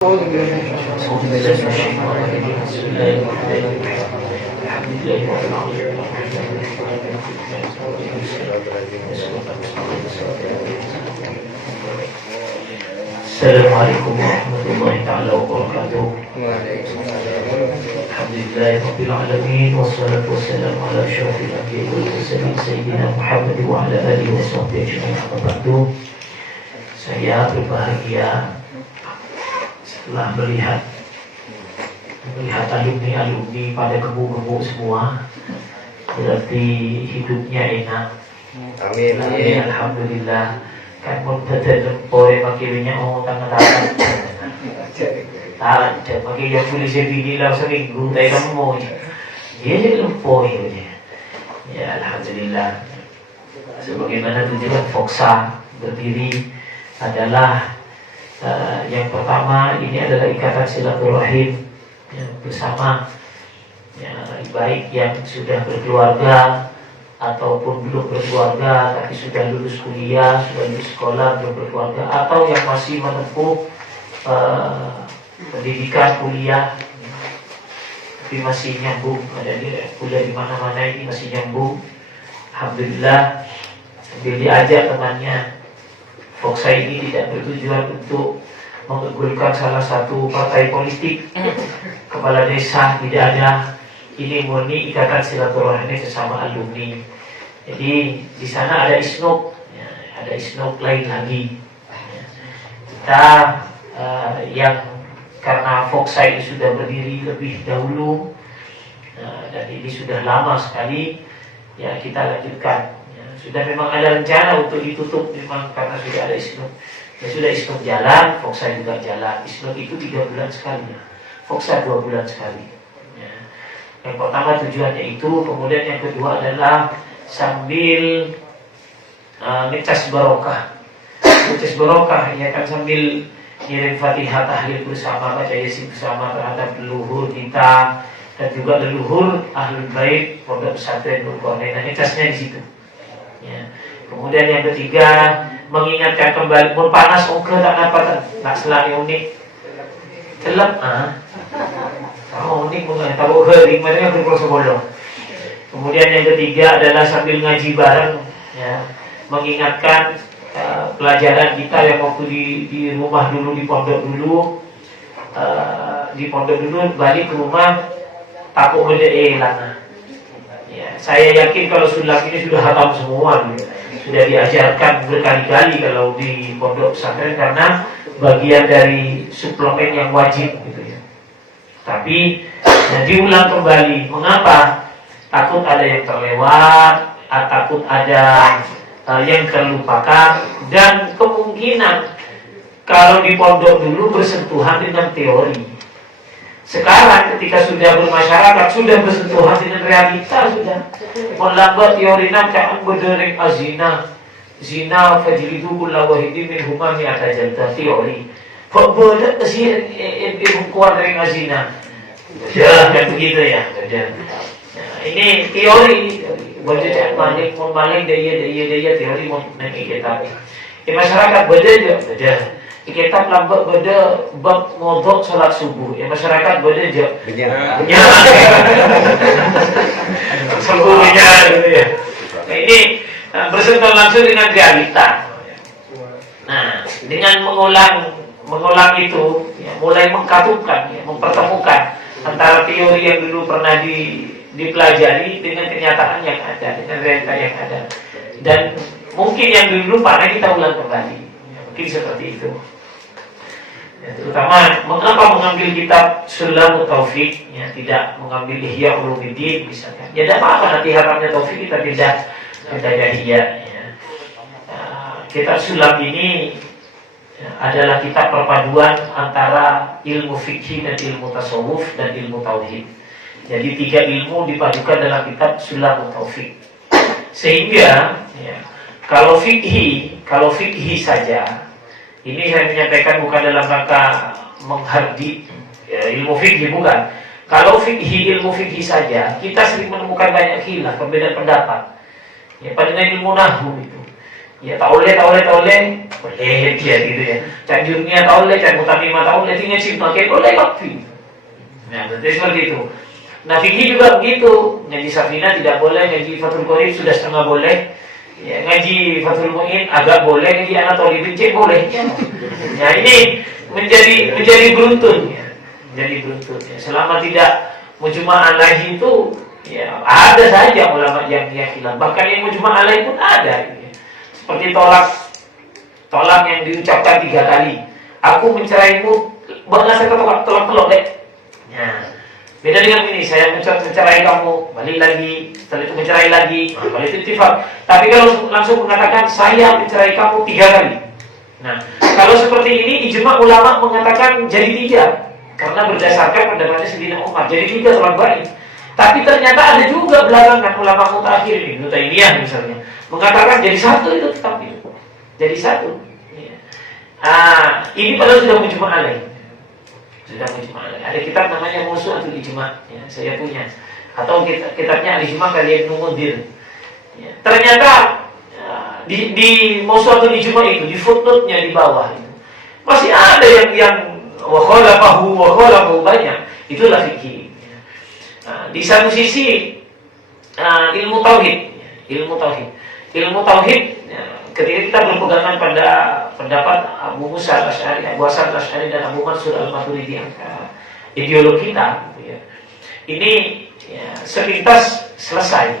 أعوذ بالله من الشيطان الرجيم. بسم الله الرحمن الرحيم. الحمد لله رب العالمين. السلام عليكم ورحمة الله تعالى وبركاته. الحمد لله رب العالمين والصلاة والسلام على أشرف الأنبياء والمرسلين سيدنا محمد وعلى آله وصحبه أجمعين. أما بعد, saya berbahagia setelah melihat alumni pada gemuk-gemuk semua, berarti hidupnya enak. Amin. Alhamdulillah. Kan mun tete lempoy makilnya tangan-tangan. Ada pakai yang tulis video lah seminggu tay kamu. Dia jadi lempoy aja. Ya alhamdulillah. Sebagaimana tujuan Foksa berdiri adalah yang pertama, ini adalah ikatan silaturahim bersama, baik yang sudah berkeluarga ataupun belum berkeluarga tapi sudah lulus kuliah, sudah lulus sekolah, belum berkeluarga, atau yang masih menempuh pendidikan kuliah tapi masih nyambung, ada di kuliah di mana-mana ini masih nyambung. Alhamdulillah, sambil diajak temannya. Foksa ini tidak bertujuan untuk mengunggulkan salah satu partai politik, kepala desa, tidak ada. Ini murni ikatan silaturahmi sesama alumni. Jadi di sana ada isnok, ada isnok lain lagi. Kita yang karena Foksa ini sudah berdiri lebih dahulu dan ini sudah lama sekali, ya kita lanjutkan. Sudah memang ada rencana untuk ditutup memang karena sudah ada isnok. Ya sudah isnok jalan, Foksa juga jalan. Isnok itu 3 bulan sekali, Foksa 2 bulan sekali. Ya. Yang pertama tujuannya itu, kemudian yang kedua adalah sambil ngecas barokah. Ngecas barokah ya kan, sambil ngirim Fatihah tahlil bersama, baca Yasin bersama terhadap leluhur kita dan juga leluhur Ahlul Bait Pondok Pesantren Nur Qarnain. Ngecasnya di situ. Ya. Kemudian yang ketiga, mengingatkan kembali mun panas oke tak apa tak selagi unik celep unik mungkin tahu hering mereka berproses. Kemudian yang ketiga adalah sambil ngaji bareng, ya, mengingatkan pelajaran kita yang waktu di rumah dulu, di pondok dulu balik ke rumah takut beda hilang. Ya, saya yakin kalau sulap ini sudah hatam semua, sudah diajarkan berkali-kali kalau di pondok pesantren karena bagian dari suplemen yang wajib gitu ya. Tapi diulang kembali. Mengapa? Takut ada yang terlewat, takut ada yang terlupakan, dan kemungkinan kalau di pondok dulu bersentuhan dengan teori. Sekarang ketika sudah bermasyarakat, sudah bersentuhan dengan realita, sudah melambat teori namcaan berdering azina zina fajlidu kulla wahidin min huma mi'ata jaldah teori. Kok boleh sih kuat dari azina? Ya kan begitu ya. Nah, ini teori wajah maling daya teori mau naik kitab. Di masyarakat beda. Di kitab lambat beda bab ngodok salat subuh. Ya masyarakat beda je. Benyar. Subuhnya gitu ya. Nah, ini bersentuhan langsung dengan realita. Nah, dengan mengulang itu, ya, mulai mengkatupkan, ya, mempertemukan antara teori yang dulu pernah dipelajari dengan kenyataan yang ada, dengan realita yang ada. Dan mungkin yang dulu pernah kita ulang kembali. Ya, mungkin seperti itu. Ya, terutama mengapa mengambil kitab Sulamut Taufik, ya, tidak mengambil Ihya Ulumuddin misalkan. Ya tidak apa-apa, nanti haramnya Taufik kita tidak Ihya. Ya. Kitab Sulam ini adalah kitab perpaduan antara ilmu fikih dan ilmu tasawuf dan ilmu tauhid. Jadi 3 ilmu dipadukan dalam kitab Sulamut Taufik. Sehingga ya, kalau fikih saja, ini saya menyampaikan bukan dalam rangka menghardi ilmu fikih, bukan. Kalau ilmu fikih saja, kita sering menemukan banyak khilaf, perbedaan pendapat. Ya, pada ilmu nahwu itu. Ya taule boleh dia gitu ya. Cak Jurnia taule, Cak Mutamima taule, tinggal sih pakai boleh kapi. Nah, berarti seperti itu. Nah, fikih juga begitu. Ngaji Safina tidak boleh, ngaji Fathul Qorib sudah setengah boleh. Ya, ngaji Fathul Mu'in agak boleh, ngaji Anatoli Bincik boleh. Ya, ini menjadi beruntun ya. Menjadi beruntun ya. Selama tidak mujma' alaihi itu ya ada saja ulama yang khilaf. Bahkan yang mujma' alaihi pun ada ya. Seperti tolak yang diucapkan 3 kali. Aku menceraimu, berdasarkan tolak deh. Ya. Beda dengan ini, saya mencerai kamu, balik lagi, setelah itu mencerai lagi, kalau itu ittifaq. Tapi kalau langsung mengatakan saya mencerai kamu 3 kali. Nah, kalau seperti ini ijma ulama mengatakan jadi 3 karena berdasarkan pendapatnya Sayyidina Umar. Jadi 3 tolak baik. Tapi ternyata ada juga belakangan ulama mutakhir ini, Ibnu Taimiyah misalnya, mengatakan jadi 1 itu tetap itu. Jadi 1. Ya. Ini padahal sudah mujma' alaih. Sudah mujma' alaih. Ada kitab namanya Mawsu'atul Ijma', ya, saya punya. Atau kitabnya Al-Ijma' karya Ibnu Munzir. Ya. Ternyata di Mawsu'atul Ijma' itu, di footnote-nya di bawah itu, masih ada yang wa khalafahu banyak. Itulah fikih. Di satu sisi ilmu tauhid, ilmu tauhid ketika kita berpegangan pada pendapat Abu Musa al-Asy'ari, Abu Hasan al-Asy'ari dan Abu Mansur al-Maturidi yang ideologi kita ya. Ini ya, sepintas selesai.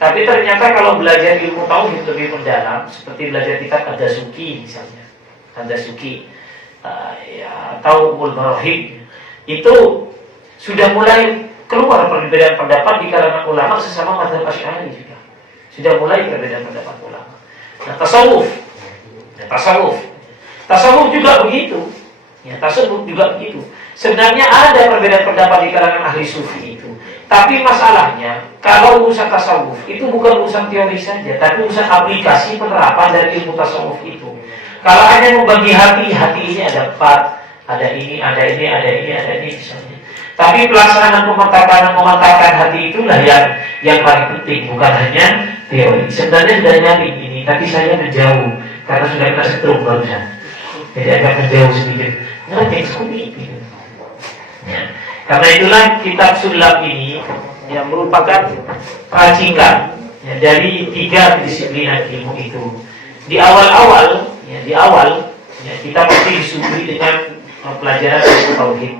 Tapi ternyata kalau belajar ilmu tauhid lebih mendalam, seperti belajar kitab Ad-Dasuki misalnya, ya, atau Ummul Barahim, itu sudah mulai keluar perbedaan pendapat di kalangan ulama sesama mazhab Asy'ari juga. Sudah mulai perbedaan pendapat ulama. Nah, tasawuf juga begitu. Ya, tasawuf juga begitu. Sebenarnya ada perbedaan pendapat di kalangan ahli sufi itu. Tapi masalahnya, kalau urusan tasawuf itu bukan urusan teori saja, tapi urusan aplikasi penerapan dari ilmu tasawuf itu. Kalau hanya membagi hati ini ada 4, ada ini misalnya. Tapi pelaksanaan memantakan hati itulah yang paling penting, bukan hanya teori. Sebenarnya sudah nyari ini, tapi saya menjauh karena sudah kena setrum barusan. Jadi agak menjauh sedikit. Ngerti seperti itu. Ya. Karena itulah kitab Sulam ini yang merupakan racikan ya, dari 3 disiplin ilmu itu. Di awal kita mesti disuguhi dengan pelajaran ilmu tauhid.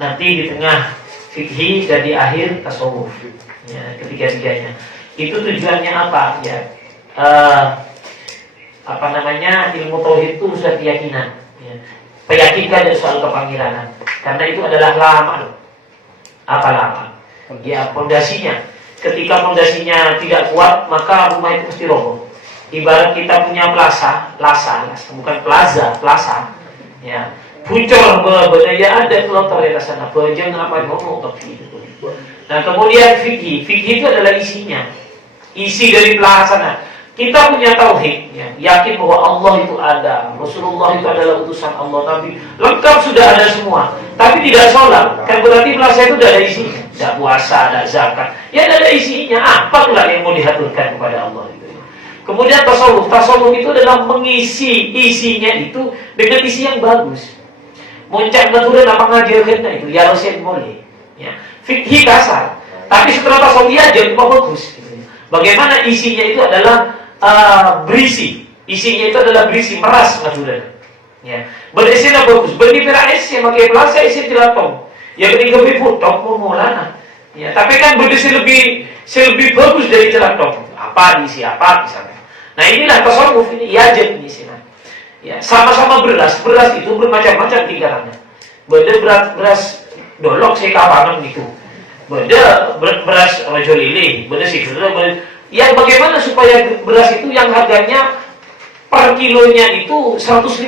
Nanti di tengah fikih dan di akhir tasawuf. Ya, ketiga-tiganya. Itu tujuannya apa? Ya, ilmu tauhid itu sudah keyakinan. Ya. Keyakinan dari soal kepanggilanan. Karena itu adalah lama. Apa lama? Ya, pondasinya. Ketika pondasinya tidak kuat, maka rumah itu mesti roboh. Ibarat kita punya plaza, bukan plaza. Ya. Puncor berdaya ada kelotor di sana. Bajang apa ngomong tapi itu. Nah, kemudian fikih itu adalah isinya. Isi dari pelaksana. Kita punya tauhid, ya, yakin bahwa Allah itu ada, Rasulullah itu adalah utusan Allah, Nabi, lengkap sudah ada semua. Tapi tidak sholat, kan berarti pelaksana itu tidak ada isinya. Tidak puasa, tidak zakat, ya tidak ada isinya. Apa pula yang mau dihaturkan kepada Allah itu? Kemudian tasawuf itu adalah mengisi isinya itu dengan isi yang bagus. Muncak baturan apa ngajarkan itu, ya Rasul boleh. Ya. Fikih kasar, tapi setelah tasawuf dia jadi bagus. Gitu. Bagaimana isinya itu adalah berisi, meras baturan. Ya. Berisinya bagus, beri perais yang pakai pelasa isi tilatong, yang beri kami putok mulana. Ya, tapi kan berisi lebih bagus dari tilatong. Apa diisi apa misalnya. Nah inilah tasawuf ini yajib di sini. Ya, sama-sama beras itu bermacam-macam tingkatannya. Beda beras dolok saya kapangan gitu. Beda beras rojo lili, beda sidra, yang bagaimana supaya beras itu yang harganya per kilonya itu 150.000.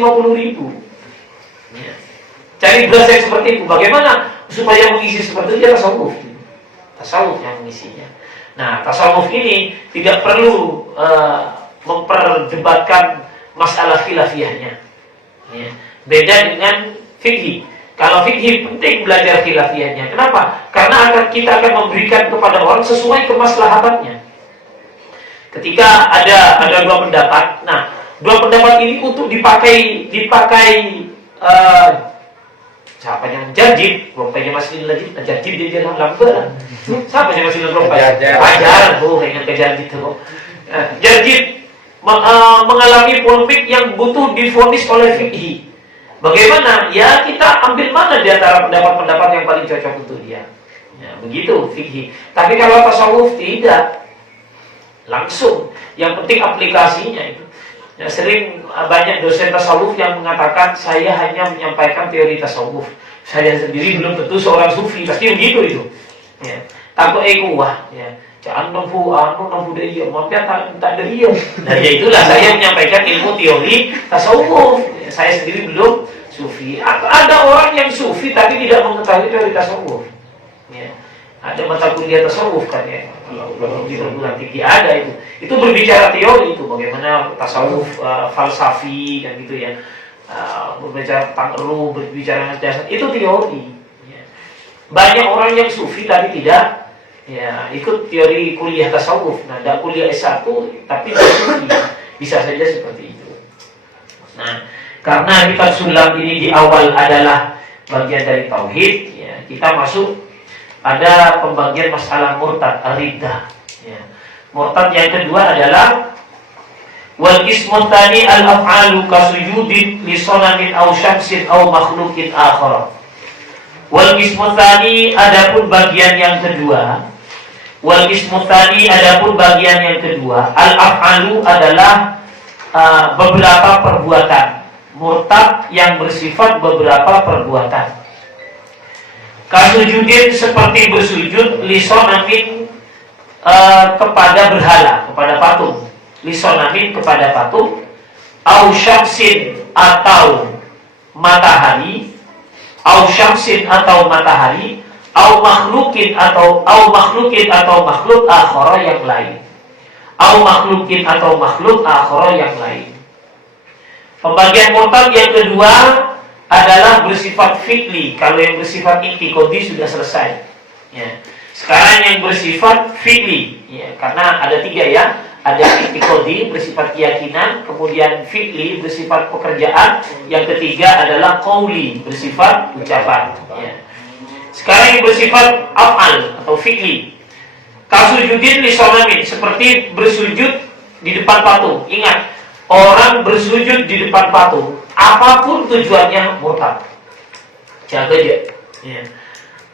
Ya. Cari beras yang seperti itu. Bagaimana supaya mengisi seperti itu? Ya tasawuf yang mengisinya. Nah, tasawuf ini tidak perlu memperdebatkan masalah khilafiyahnya. Ya. Beda dengan fikih. Kalau fikih penting belajar khilafiyahnya. Kenapa? Karena kita akan memberikan kepada orang sesuai kemaslahatannya. Ketika ada dua pendapat, nah dua pendapat ini untuk dipakai siapa yang jadid, rupanya masih lagi jadid dia dalam lambat. Siapa yang masih lompat? Ajaran, ingat kejar gitu. Jadid mengalami polemik yang butuh divonis oleh fikih. Bagaimana? Ya kita ambil mana di antara pendapat-pendapat yang paling cocok untuk dia. Ya, begitu fikih. Tapi kalau tasawuf tidak. Langsung, yang penting aplikasinya itu. Ya, sering banyak dosen tasawuf yang mengatakan saya hanya menyampaikan teori tasawuf. Saya sendiri belum tentu seorang sufi, pasti begitu itu. Ya, takut wah, ya. Jangan nampu dia, mampir tak ada dia. Nah, ya itulah saya menyampaikan ilmu teori tasawuf. Ya, saya sendiri belum sufi. Ada orang yang sufi tapi tidak mengetahui teori tasawuf. Ya. Ada mata kuliah tasawuf kan ya. Kalau di perguruan tinggi ada itu. Itu berbicara teori itu bagaimana tasawuf falsafi kan gitu ya. Berbicara tentang ruh, berbicara dasar itu teori. Ya. Banyak orang yang sufi tapi tidak ya ikut teori kuliah tasawuf. Nah, ada kuliah S1 tapi tidak sufi. Bisa saja seperti itu. Nah, karena kitab sulam ini di awal adalah bagian dari tauhid, ya, kita masuk ada pembagian masalah murtad, riddah. Ya. Murtad yang kedua adalah wal ismu tsani al af'alu kasujudin li sanamin aw syamsin aw makhluqin akhar. Wal ismu tsani adapun bagian yang kedua. Wal ismu tsani adapun bagian yang kedua, al af'alu adalah beberapa perbuatan. Murtad yang bersifat beberapa perbuatan. Kasujudin seperti bersujud, lisonamin kepada berhala, kepada patung, lisonamin kepada patung, au syamsin atau matahari, au syamsin atau matahari, au makhlukin atau makhluk akhara yang lain, au makhlukin atau makhluk akhara yang lain. Pembagian murtad yang kedua adalah bersifat fi'li. Kalau yang bersifat i'tiqadi sudah selesai. Ya. Sekarang yang bersifat fi'li, ya, karena ada tiga ya. Ada i'tiqadi bersifat keyakinan, kemudian fi'li bersifat pekerjaan, yang ketiga adalah qauli bersifat ucapan. Ya. Sekarang yang bersifat af'al atau fi'li. Kasujudin li sonamin, seperti bersujud di depan patung. Ingat, orang bersujud di depan patung, apapun tujuannya murtad. Jaga dia. Ya.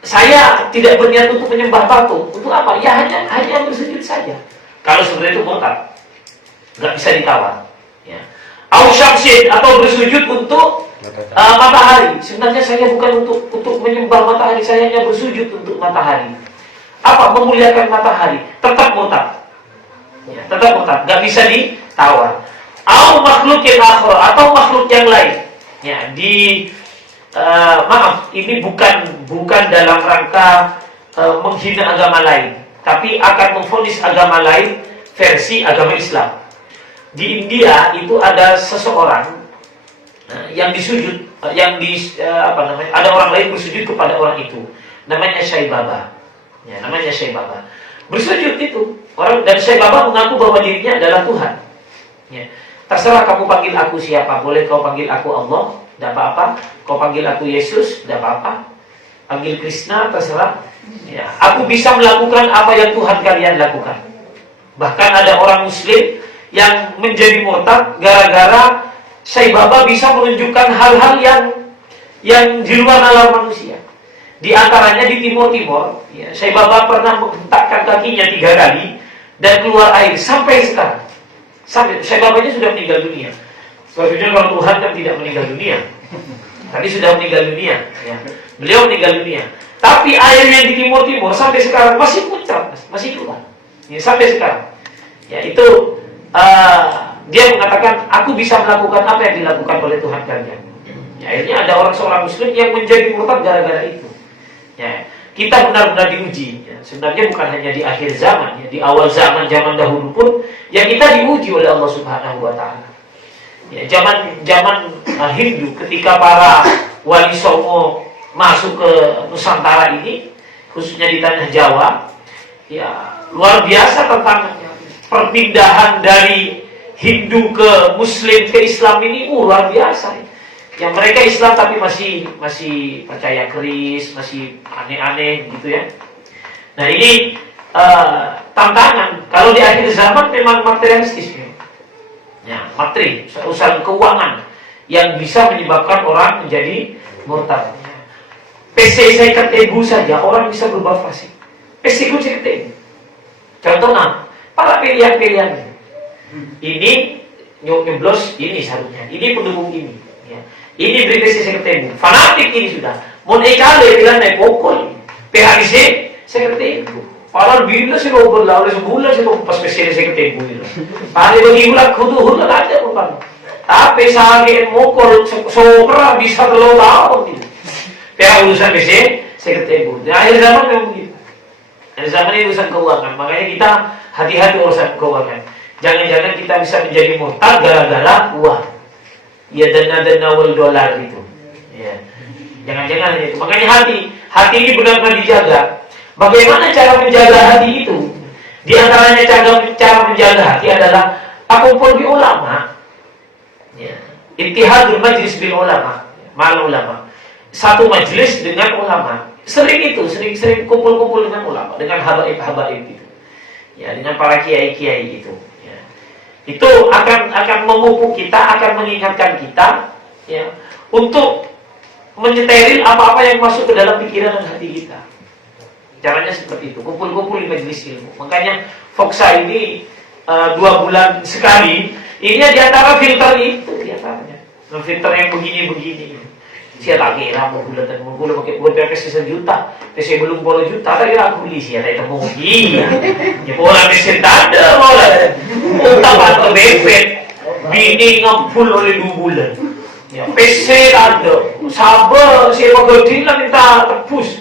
Saya tidak berniat untuk menyembah patung. Untuk apa? Ya hanya bersujud saja. Kalau seperti itu murtad, nggak bisa ditawar. Ya. Au syamsin atau bersujud untuk matahari. Sebenarnya saya bukan untuk menyembah matahari, saya hanya bersujud untuk matahari. Apa? Memuliakan matahari. Tetap murtad. Ya, tetap murtad. Nggak bisa ditawar. Au makhluk yang akhir atau makhluk yang lain. Ya, maaf, ini bukan dalam rangka menghina agama lain, tapi akan memvonis agama lain versi agama Islam. Di India itu ada seseorang yang disujud, ada orang lain bersujud kepada orang itu. Namanya Sai Baba. Ya, namanya Sai Baba. Bersujud itu orang, dan Sai Baba mengaku bahwa dirinya adalah Tuhan. Ya. Terserah kamu panggil aku siapa. Boleh kau panggil aku Allah, tidak apa-apa. Kau panggil aku Yesus, tidak apa-apa. Panggil Krishna, terserah. Ya, aku bisa melakukan apa yang Tuhan kalian lakukan. Bahkan ada orang Muslim yang menjadi murtad gara-gara Sai Baba bisa menunjukkan hal-hal yang di luar nalar manusia. Di antaranya di Timur-Timur, ya, Sai Baba pernah menghentakkan kakinya 3 kali dan keluar air sampai sekarang. Sampai Sai Babanya sudah meninggal dunia. Sebenarnya kalau Tuhan kan tidak meninggal dunia. Tadi sudah meninggal dunia. Ya. Beliau meninggal dunia. Tapi airnya di Timur-Timur sampai sekarang masih muncrat, masih keluar. Ya, sampai sekarang. Ya, itu dia mengatakan, aku bisa melakukan apa yang dilakukan oleh Tuhan kalian. Ya, akhirnya ada seorang Muslim yang menjadi murtad gara-gara itu. Ya, kita benar-benar diuji. Ya. Sebenarnya bukan hanya di akhir zaman, ya, di awal zaman dahulu pun, ya kita diuji oleh Allah Subhanahu Wa Taala. Ya, zaman Hindu, ketika para wali songo masuk ke Nusantara ini, khususnya di tanah Jawa, ya luar biasa tantangannya. perpindahan dari Hindu ke Muslim ke Islam ini luar biasa. Yang mereka Islam tapi masih percaya keris, masih aneh-aneh gitu ya. Nah ini tantangan. Kalau di akhir zaman memang materialistis ya, materi, urusan keuangan yang bisa menyebabkan orang menjadi murtad. PC second ego saja orang bisa berubah fasik. PC ku second ego. Contohnya para pilihan-pilihan ini nyoblos ini seharusnya, ini pendukung ini ya. Ini beri PC second ego. Fanatik ini sudah mau ekale bilang naik pokok PHC second ego. Padahal bila sih lo berlalu sebulan sih lo pas PC second ego itu. Hari bagi ulat kudu ada bukan. Tapi sehari mukul sokra bisa 3 tahun gitu. Pihak urusan PC second ego. Di akhir zaman memang begitu. Akhir zaman ini urusan keuangan. Makanya kita hati-hati urusan keuangan. Jangan-jangan kita bisa menjadi murtad gara-gara uang. Ya dana wal dolar itu. Ya. Jangan-jangan itu. Makanya hati ini benar-benar dijaga. Bagaimana cara menjaga hati itu? Di antaranya cara menjaga hati adalah kumpul di ulama. Ya. Ittihadul majlis bil ulama, mal ulama. Satu majelis dengan ulama. Sering kumpul-kumpul dengan ulama, dengan habaib itu. Ya, dengan para kiai-kiai itu. Itu akan memupuk kita, akan mengingatkan kita ya, untuk menyeteril apa-apa yang masuk ke dalam pikiran dan hati kita. Caranya seperti itu, kumpul-kumpul di majelis ilmu. Makanya Foksa ini 2 bulan sekali, ini di antara filter itu diantaranya. Filter yang begini-begini. Saya tak kira mau pakai buat PC 1 juta, PC belum 10 juta, tak kira aku beli sih, tak mau gini. Ya bola PC tak ada, bola. Utang atau bebet, bini ngempul oleh 2 bulan. Ya PC tak ada, sabar, siapa gede lah minta tebus.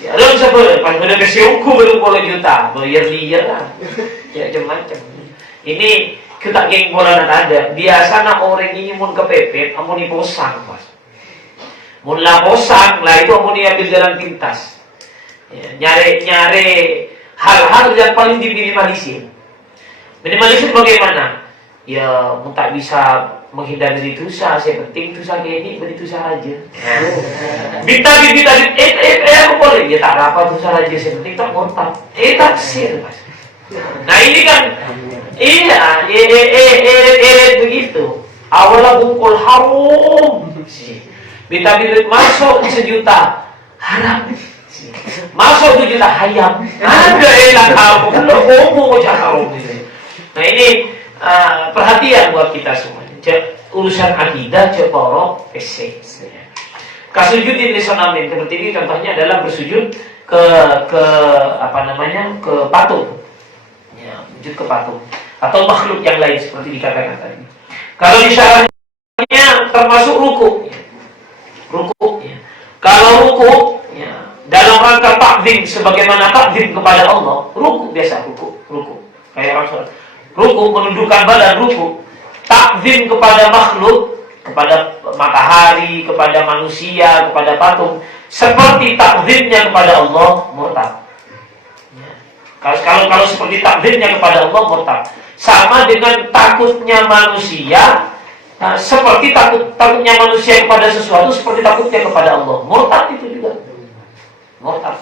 Ya ada sabar, pas ada PC aku belum 10 juta, bayar lah. Ya macam-macam. Ini kita geng bola tak ada. Biasa nak orang ini mun kepepet, amun posang pas. Mula posang lah itu mau diambil jalan pintas ya, nyari hal-hal yang paling diminimalisir. Minimalisir bagaimana? Ya mau tak bisa menghindari dari dosa, saya penting dosa kayak ini beri dosa aja. Minta aku boleh ya tak apa dosa aja, saya penting tak murtad. Taksir mas. Nah ini kan iya begitu. Awalnya bungkul harum. Minta duit masuk 1 juta haram, masuk 2 juta hayam. Ada enak kamu kan lo ngomong aja haram gitu. Nah ini perhatian buat kita semuanya. Urusan akidah ceporo PC. Kasujudin lisonamin seperti ini contohnya adalah bersujud ke patung. Ya, sujud ke patung atau makhluk yang lain seperti dikatakan tadi. Kalau isyaratnya termasuk ruku. Ya. Kalau ruku ya, dalam rangka takdim sebagaimana takdim kepada Allah, ruku biasa ruku kayak orang sholat. Ruku menundukkan badan, ruku takdim kepada makhluk, kepada matahari, kepada manusia, kepada patung seperti takdimnya kepada Allah, murtad. Ya. Kalau seperti takdimnya kepada Allah, murtad. Sama dengan takutnya manusia. Nah, seperti takutnya manusia kepada sesuatu seperti takutnya kepada Allah. Murtad itu juga. Murtad.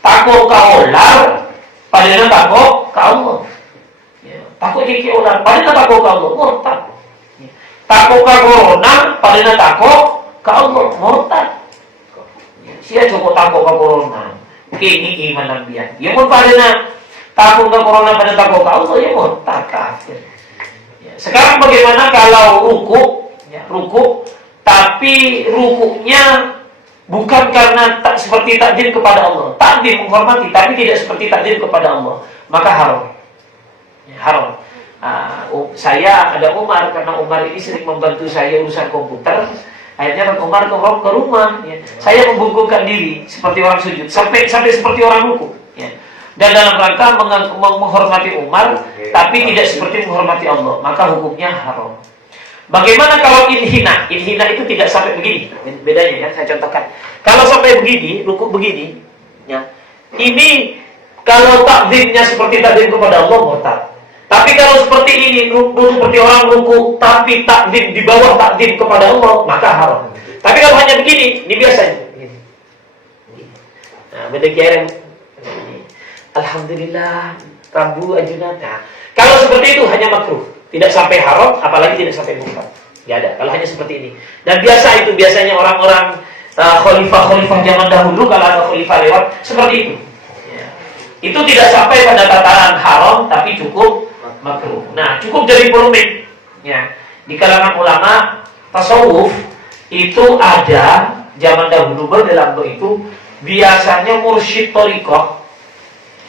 Takut ke ular, padahal takut ke Allah. Ya. Takut ke ular, padahal takut ke Allah. Murtad. Ya. Takut ke corona, padahal takut ke Allah. Murtad. Ya. Sia cukup takut ke corona. Kini iman nabian. Ya mun padahal takut ke corona, padahal takut ke Allah, ya murtad kafir. Sekarang bagaimana kalau ruku, tapi rukunya bukan karena seperti takdim kepada Allah, takdim menghormati, tapi tidak seperti takdim kepada Allah, maka haram. Ya, haram. Saya ada Umar, karena Umar ini sering membantu saya urusan komputer. Akhirnya Umar ke rumah, ya. Saya membungkukkan diri seperti orang sujud, sampai seperti orang ruku. Ya. Dan dalam rangka menghormati Umar, tapi tidak seperti menghormati Allah, maka hukumnya haram. Bagaimana kalau inhina? Inhina itu tidak sampai begini. Bedanya ya, saya contohkan. Kalau sampai begini, rukuk begini, ya. Ini kalau takdimnya seperti takdim kepada Allah, murtad. Tapi kalau seperti ini, seperti orang ruku tapi takdim di bawah takdim kepada Allah, maka haram. Tapi kalau hanya begini, ini biasanya. Nah, beda kira. Alhamdulillah, Rabu ajunat. Nah, kalau seperti itu hanya makruh, tidak sampai haram, apalagi tidak sampai mungkar. Ya ada. Kalau hanya seperti ini. Dan biasa itu biasanya orang-orang khalifah-khalifah zaman dahulu kalau ada khalifah lewat seperti itu. Ya. Itu tidak sampai pada tataran haram, tapi cukup makruh. Nah, cukup jadi polemik. Ya. Di kalangan ulama tasawuf itu ada zaman dahulu dalam itu biasanya mursyid thariqah.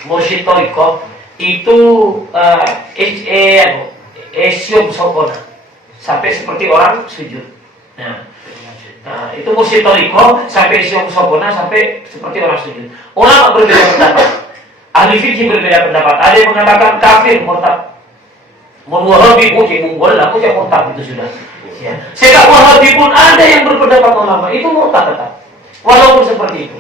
Mursyid thariqah itu esium sopona sampai seperti orang sujud. Nah, itu mursyid thariqah sampai esium sopona sampai seperti orang sujud. Ulama berbeda pendapat. Ahli fikih berbeda pendapat. Ada yang mengatakan kafir, murtad. Wahabi pun munggol, aku cek murtad itu sudah. Ya. Sekak Wahabi pun ada yang berpendapat ulama itu murtad tetap. Walaupun seperti itu.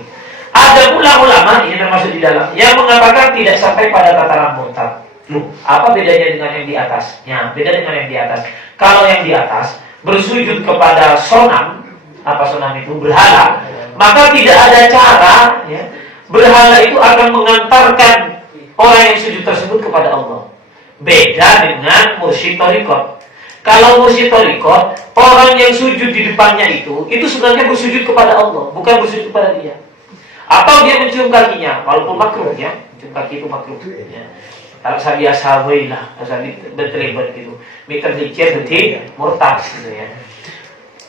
Ada pula ulama ini termasuk di dalam yang mengatakan tidak sampai pada tataran murtad. Loh, apa bedanya dengan yang di atas? Ya, beda dengan yang di atas. Kalau yang di atas bersujud kepada sonam, apa sonam itu berhala, maka tidak ada cara ya, berhala itu akan mengantarkan orang yang sujud tersebut kepada Allah. Beda dengan mursyid thariqah. Kalau mursyid thariqah, orang yang sujud di depannya itu sebenarnya bersujud kepada Allah, bukan bersujud kepada dia. Atau dia mencium kakinya, walaupun makruh ya, mencium kaki itu makruh. Ya. Kalau saya biasa lah, saya berterlibat gitu, mikir dikir berarti murtad gitu ya.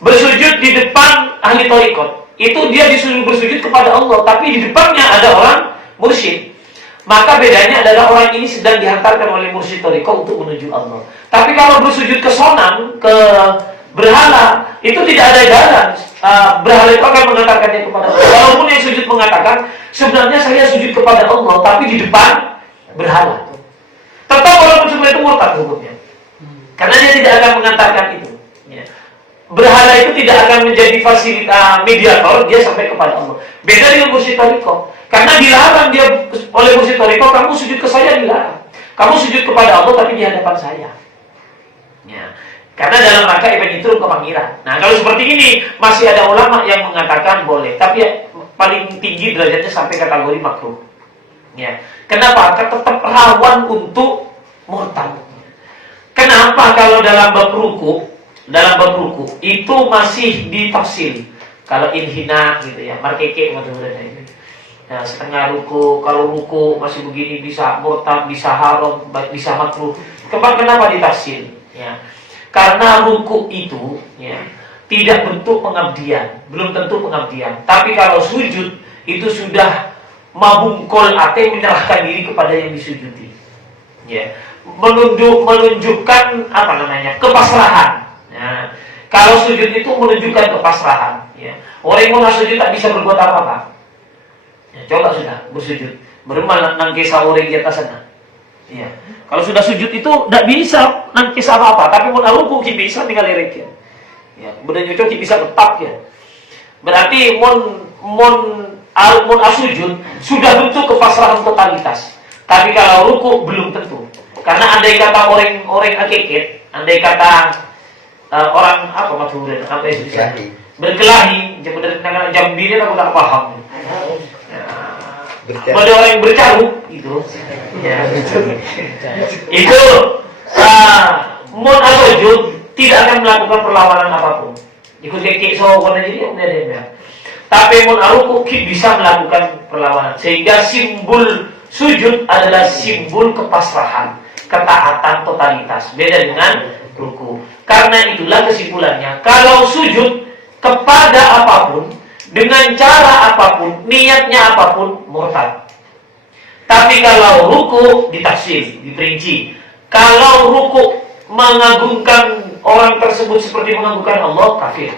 Bersujud di depan ahli thariqah, itu dia disuruh bersujud kepada Allah, tapi di depannya ada orang mursyid. Maka bedanya adalah orang ini sedang dihantarkan oleh mursyid thariqah untuk menuju Allah. Tapi kalau bersujud ke sonam, ke berhala, itu tidak ada jalan. Berhala itu akan mengatakannya kepada Allah. Walaupun yang sujud mengatakan, sebenarnya saya sujud kepada Allah, tapi di depan berhala. Tetap walaupun sebenarnya itu murtad hukumnya. Karena dia tidak akan mengantarkan itu. Ya. Berhala itu tidak akan menjadi fasilitas mediator, dia sampai kepada Allah. Beda dengan mursyid thariqah. Karena dilarang dia oleh mursyid thariqah, kamu sujud ke saya dilarang. Kamu sujud kepada Allah tapi di hadapan saya. Ya. Karena dalam rangka ibn kepanggilan. Nah, kalau seperti ini masih ada ulama yang mengatakan boleh, tapi paling tinggi derajatnya sampai kategori makruh. Ya. Kenapa? Karena tetap rawan untuk murtad. Kenapa? Kalau dalam bab ruku itu masih ditafsir. Kalau inhina gitu ya, markeke maksudnya itu. Nah, setengah ruku, kalau ruku masih begini bisa murtad, bisa haram, bisa makruh. Kenapa ditafsir? Ya. Karena ruku itu ya, tidak bentuk pengabdian, belum tentu pengabdian. Tapi kalau sujud itu sudah mabungkol ate menyerahkan diri kepada yang disujudi. Ya. Menunjukkan apa namanya? Kepasrahan. Nah, kalau sujud itu menunjukkan kepasrahan, ya. Orang yang mau sujud tak bisa berbuat apa-apa. Ya, coba sudah bersujud, bermal nangkis orang di atas sana. Ya. Kalau sudah sujud itu tidak bisa nangkis apa-apa, tapi mau ruku kita bisa tinggal lirik ya. Ya, benar nyocok kita bisa tetap ya. Berarti mon sujud sudah bentuk kepasrahan totalitas. Tapi kalau ruku belum tentu. Karena andai kata orang akikit, andai kata orang apa maksudnya? Apa yang bisa berkelahi, jam bini aku tak paham. Pada orang yang bercaruk itu, ya. Itu mon asujud tidak akan melakukan perlawanan apapun. Ikut kekik sowan jadi dia. Tapi mon aruku bisa melakukan perlawanan, sehingga simbol sujud adalah simbol kepasrahan, ketaatan totalitas. Beda dengan ruku. Karena itulah kesimpulannya, kalau sujud kepada apapun, dengan cara apapun, niatnya apapun, murtad. Tapi kalau ruku ditafsir, diperinci. Kalau ruku mengagungkan orang tersebut seperti mengagungkan Allah, kafir.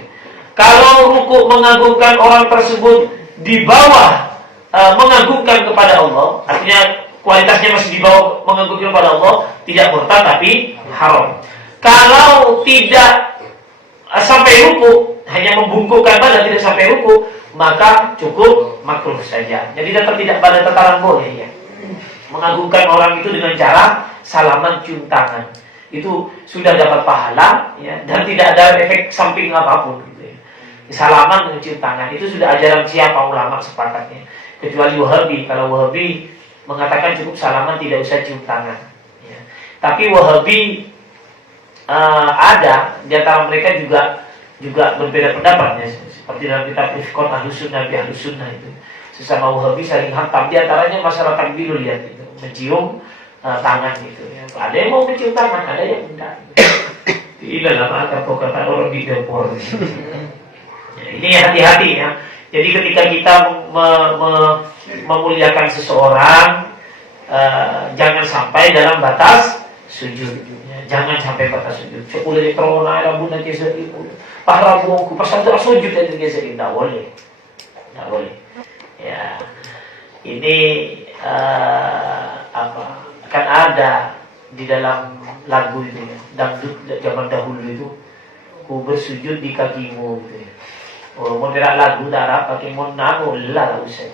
Kalau ruku mengagungkan orang tersebut di bawah mengagungkan kepada Allah, artinya kualitasnya masih di bawah mengagungkan kepada Allah, tidak murtad tapi haram. Kalau tidak sampai ruku, hanya membungkukkan badan tidak sampai ruku, maka cukup makruh saja. Jadi tetap tidak pada tataran boleh ya. Mengagungkan orang itu dengan cara salaman cium tangan itu sudah dapat pahala ya, dan tidak ada efek samping apapun gitu ya. Salaman dengan cium tangan itu sudah ajaran siapa ulama sepakatnya, kecuali Wahabi. Kalau Wahabi mengatakan cukup salaman, tidak usah cium tangan ya. Tapi Wahabi ada di antara mereka juga berbeda pendapat ya. Seperti dalam kitab Ifkon Ahlus Sunnah bi Ahlus Sunnah itu, sesama Wahabi saling hantam. Di antaranya masalah takbirul lihat itu, mencium tangan gitu ya. Ada yang mau mencium tangan, ada yang tidak. Ini dalam kata orang di dapur. Ya, ini hati-hati ya. Jadi ketika kita memuliakan seseorang, jangan sampai dalam batas sujud. Ya, jangan sampai batas sujud. Sepuluh krona rabu nanti sediku. Pahrabungku pasal sujud itu dia sedih. Tidak boleh. Tidak boleh. Ya, ini apa? Kan ada di dalam lagu itu ya, dangdut zaman dahulu itu, ku bersujud di kakimu gitu ya. Oh, mau gerak lagu darah pakai mau nago lah, tak usah.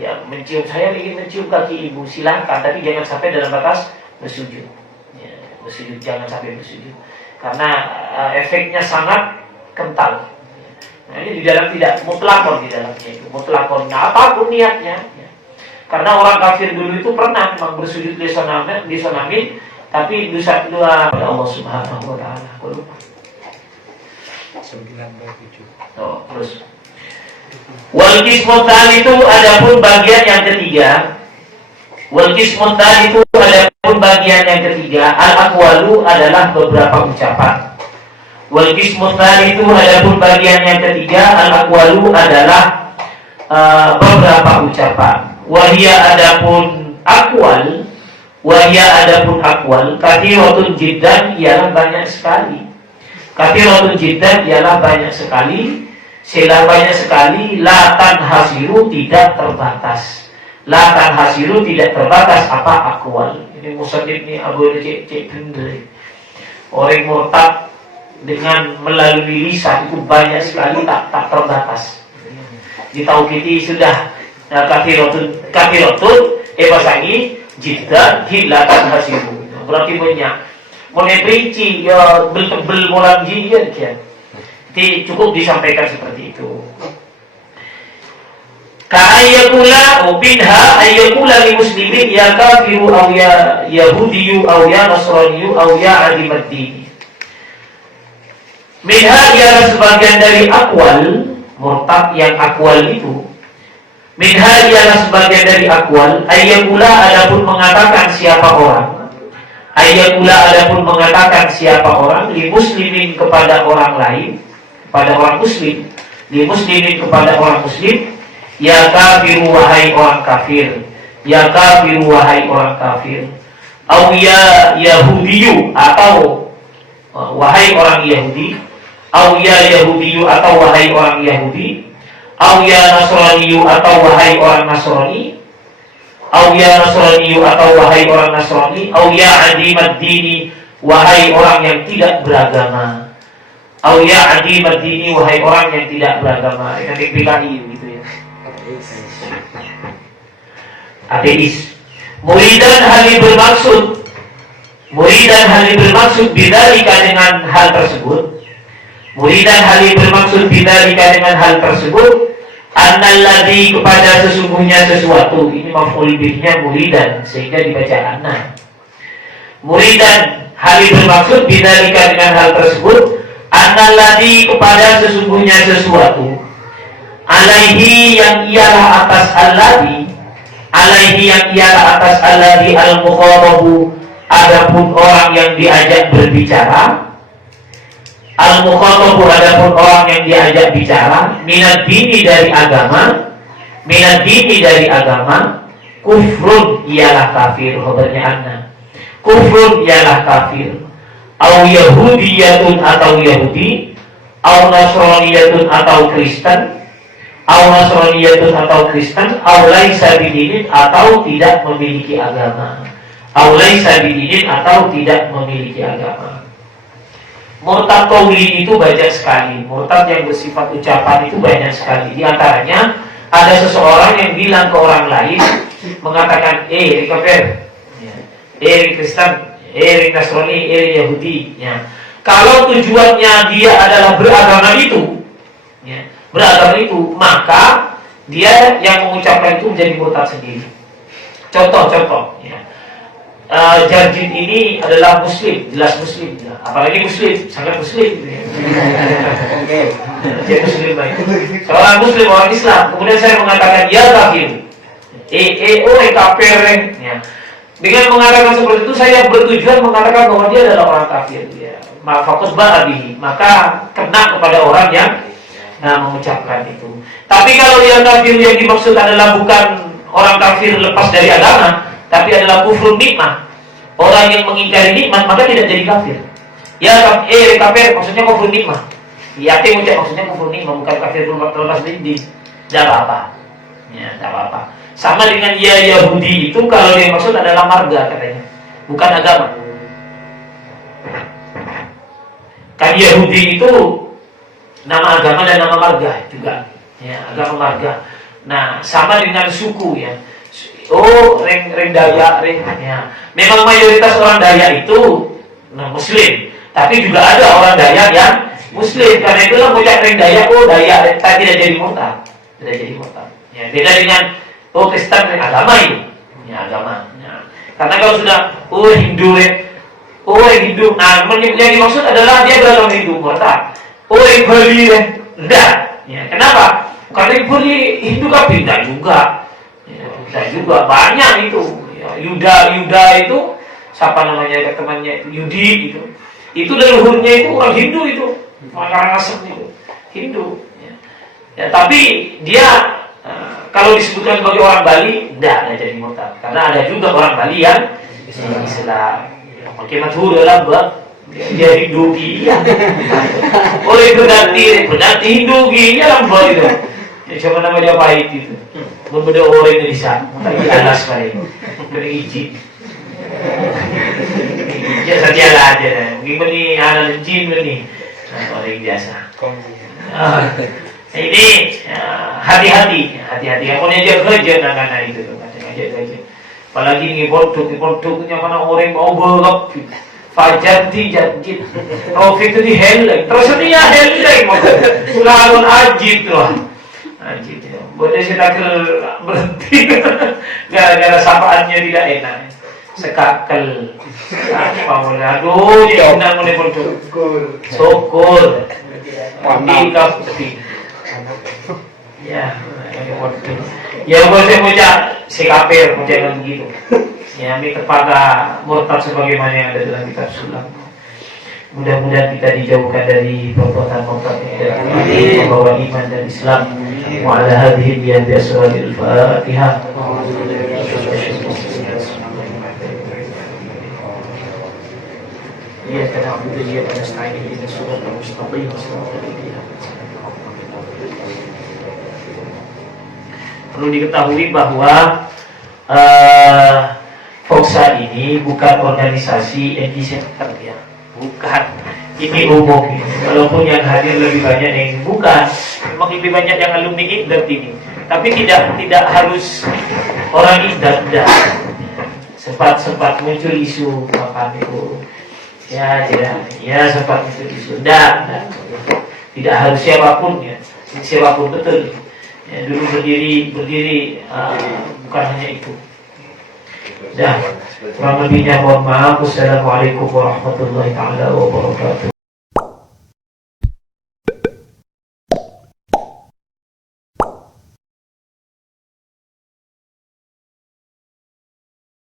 Ya, saya ingin mencium kaki ibu, silakan, tapi jangan sampai dalam batas bersujud. Ya, bersujud jangan sampai bersujud, karena efeknya sangat kental. Nah, ini di dalam tidak mutlakon, di dalamnya itu mutlakon, apapun niatnya. Ya. Karena orang kafir dulu itu pernah memang bersujud di sonamin, tapi dosa pada Allah Subhanahu Wa Taala. Aku lupa. 97. Oh, terus. Wal qismutan itu adapun bagian yang ketiga. Wal qismutan itu adapun bagian yang ketiga. Al aqwalu adalah beberapa ucapan. Wal qismutan itu adapun bagian yang ketiga. Al aqwalu adalah beberapa ucapan. Wahia adapun akwal, kathiratun jiddan ialah banyak sekali. Kathiratun jiddan ialah banyak sekali. Sila banyak sekali. La tanhasiru tidak terbatas. La tanhasiru tidak terbatas apa akwal. Ini musannif ini Abu Cek Bendri. Orang murtad dengan melalui lisan itu banyak sekali, tak terbatas. Di tauhid sudah kathiratun pasangi jiddan hilatan hasibu. Berarti banyak. Mau neprinci ya bel molam jian kian. Jadi cukup disampaikan seperti itu. Ka ayyakula binha ayyakula li muslimin ya kafiru aw ya yahudiyu aw ya nasraniyu aw ya adimaddini. Minha ialah sebagian dari akwal, murtad yang akwal itu. Minha ialah sebagian dari akwal. Ayyakula adapun mengatakan siapa orang. Ayyakula adapun mengatakan siapa orang. Li muslimin kepada orang lain, kepada orang muslim. Li muslimin kepada orang muslim. Ya kafiru wahai orang kafir. Ya kafiru wahai orang kafir. Au ya yahudiyu atau wahai orang Yahudi. Au ya yahudiyu atau wahai orang Yahudi. Au ya nasraniyu atau wahai orang Nasrani. Au ya nasraniyu atau wahai orang Nasrani. Au ya adimad dini wahai orang yang tidak beragama. Au ya adimad dini wahai orang yang tidak beragama. Ini PKI gitu ya. Ateis. Muridan hal bermaksud bidzalika dengan hal tersebut. Muridan hal bermaksud bidzalika dengan hal tersebut. Annalladzi kepada sesungguhnya sesuatu. Ini maf'ul bihnya muridan sehingga dibaca anna. Muridan hal bermaksud bidzalika dengan hal tersebut. Annalladzi kepada sesungguhnya sesuatu. Alaihi yang ialah atas alladzi. Alaihi yang ialah atas alladzi al-mukhatabu. Adapun orang yang diajak berbicara. Al-mukhatabu adapun orang yang diajak bicara. Minad dini dari agama. Minad dini dari agama. Kufrun ialah kafir. Khabarnya anna. Kufrun ialah kafir. Au yahudiyatun atau Yahudi. Au nasraniyatun atau Kristen. Au nasraniyatun atau Kristen. Au laisa bidinin atau tidak memiliki agama. Au laisa bidinin atau tidak memiliki agama. Murtad qauli itu banyak sekali. Murtad yang bersifat ucapan itu banyak sekali. Di antaranya ada seseorang yang bilang ke orang lain, mengatakan, kafir. Ya. Kristen, Nasrani, Yahudi. Ya. Kalau tujuannya dia adalah beragama itu, ya, maka dia yang mengucapkan itu menjadi murtad sendiri. Contoh, ya. Jarjit ini adalah Muslim, jelas Muslim, ya. Apalagi Muslim, sangat Muslim. Ya. Dia Muslim baik. Seorang Muslim, orang Islam. Kemudian saya mengatakan dia kafir. Kafir. Ya. Dengan mengatakan seperti itu, saya bertujuan mengatakan bahwa dia adalah orang kafir. Ya. Fokus ba'abihi, maka kena kepada orang yang mengucapkan itu. Tapi kalau yang kafir yang dimaksud adalah bukan orang kafir lepas dari agama, tapi adalah kufur nikmah, orang yang mengingkari nikmat, maka tidak jadi kafir. Ya, kafir maksudnya kufur nikmah. Yakin maksudnya kufur nikmah, bukan kafir terlepas dari tidak apa-apa. Ya, tidak apa-apa. Sama dengan Yahudi itu, kalau yang maksud adalah marga katanya, bukan agama. Kan Yahudi itu nama agama dan nama marga juga, ya, agama marga. Nah, sama dengan suku, ya. Reng Dayak, ya. Memang mayoritas orang Dayak itu Muslim, tapi juga ada orang Dayak yang Muslim. Karena itulah bocah reng Dayak, Dayak, tidak jadi murtad, Ya, beda dengan Kristen, agama itu, ya, agama. Ya. Karena kalau sudah Hindu, Hindu. Nah, yang dimaksud adalah dia beragama Hindu, murtad. Bali, enggak. Ya, kenapa? Karena Bali Hindu kafir, enggak juga. Ya, enggak juga. Banyak itu. Ya, Yuda itu, siapa namanya temannya itu? Yudi itu. Itu leluhurnya itu orang Hindu itu. Orang asem itu. Hindu. Ya, tapi dia kalau disebutkan sebagai orang Bali, enggak jadi murtad. Karena ada juga orang Bali yang Islam. Makin masyhur dalam dia Hindu dia. Berarti Hindu dia dalam itu. Ya siapa nama dia pahit itu. Berbeda orang Indonesia. Tapi alas kali. Kena izin. Ya saja lah aja. Mungkin ini anak jin ini. Orang biasa. Ini hati-hati. Yang punya kerja anak-anak itu. Kerja. Apalagi ini produknya mana orang mau berap fajar di janjit Taufik itu di heleng terus dia heleng selalu ajib tuh ajib ya boleh kita berhenti gara-gara sapaannya tidak enak sekakel apa boleh aduh dia enak boleh produk syukur mandi kapi ya ya boleh muncak si kafir jangan begitu. Ya, ambil kepada murtad sebagaimana yang ada dalam kitab sulam. Mudah-mudahan kita dijauhkan dari perbuatan murtad yang membawa iman dan Islam. Wa ala hadhihi bi asraril Fatihah. Ya kana abudu ya nasta'in ihdinas siratal mustaqim. Perlu diketahui bahwa Foxa ini bukan organisasi anti-center ya, bukan. Ini umum. Walaupun yang hadir lebih banyak yang bukan, memang lebih banyak yang alumni IDAT ini. Tapi tidak harus orang IDAT. Sempat muncul isu apa itu? Ya sempat muncul isu. Tidak harus siapapun ya, siapapun betul. Ya, dulu berdiri bukan hanya itu. Kurang lebihnya mohon maaf. Wassalamualaikum warahmatullahi wabarakatuh.